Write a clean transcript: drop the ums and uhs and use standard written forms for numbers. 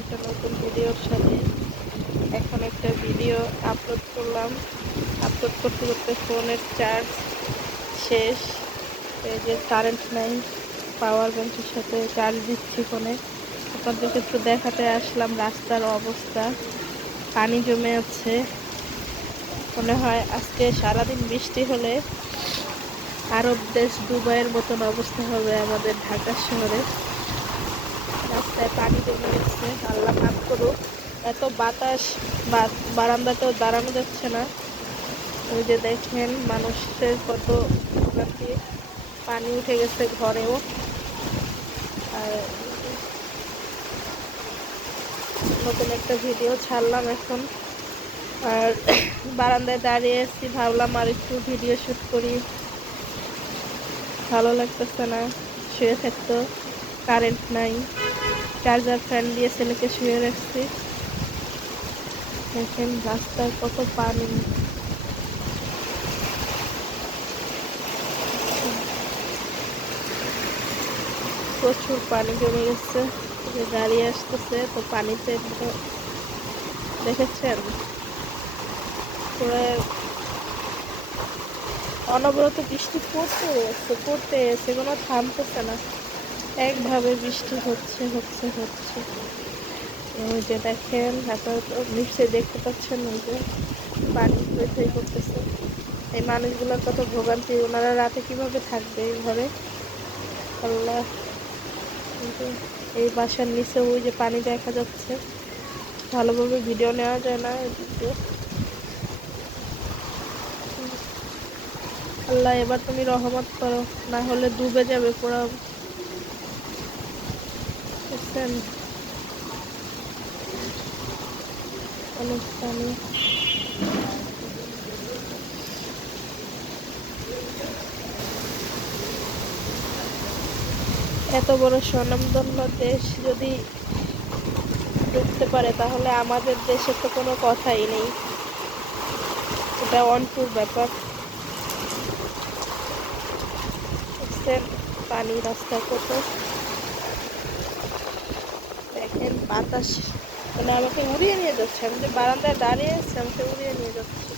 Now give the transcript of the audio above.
একটা নতুন ভিডিওর সাথে। এখন একটা ভিডিও আপলোড করলাম। আপলোড করতে করতে ফোনের চার্জ শেষ। এই যে কারেন্ট নাই, পাওয়ার ব্যাংকের সাথে চার্জ দিচ্ছি ফোনে। আপনাদেরকে একটু দেখাতে আসলাম রাস্তার অবস্থা। পানি জমে আছে, মনে হয় আজকে সারাদিন বৃষ্টি হলে আরব দেশ দুবাইয়ের মতন অবস্থা হবে আমাদের ঢাকা শহরে। রাস্তায় পানি জমে গেছে, আল্লাহ মাফ করুক। এত বাতাস, বারান্দাতেও দাঁড়ানো যাচ্ছে না। ওই যে দেখেন মানুষের কত ভোগান্তি, পানি উঠে গেছে ঘরেও। আর নতুন একটা ভিডিও ছাড়লাম এখন। আর বারান্দায় দাঁড়িয়ে আছি, ভাবলাম আর একটু ভিডিও শুট করি। ভালো লাগতেছে না, শুয়ে থাকতো, কারেন্ট নাই। চার্জার ফ্যান দিয়ে ছেলেকে শুয়ে রাখছি। দেখেন রাস্তায় কত পানি, প্রচুর পানি জমে গেছে। যে গাড়ি আসতেছে তো পানিতে দেখেছেন পুরো অনবরত বৃষ্টি পড়তে কোনো থামতেছে না। একভাবে বৃষ্টি হচ্ছে হচ্ছে হচ্ছে। ওই যে দেখেন আপনারা তো নিশ্চয়ই দেখতে পাচ্ছেন, ওই যে পানি থই করতেছে। এই মানুষগুলোর কত ভোগান্তি, ওনারা রাতে কিভাবে থাকবে এই ঘরে, আল্লাহ। কিন্তু এই বাসার নিচে ওই যে পানি দেখা যাচ্ছে, ভালোভাবে ভিডিও নেওয়া যায় না এদিকে। আল্লাহ এবার তুমি রহমত করো, না হলে ডুবে যাবে পুরো। বুঝছেন, অনেক পানি। এত বড় স্বনামধন্য দেশ যদি ডুবতে পারে, তাহলে আমাদের দেশে তো কোনো কথাই নেই। এটা অনটুর ব্যাপার। বুঝছেন, পানি রাস্তায় কত। দেখেন বাতাস, মানে আমাকে উড়িয়ে নিয়ে যাচ্ছে। আমি যে বারান্দায় দাঁড়িয়ে আছি, আমাকে উড়িয়ে নিয়ে যাচ্ছে।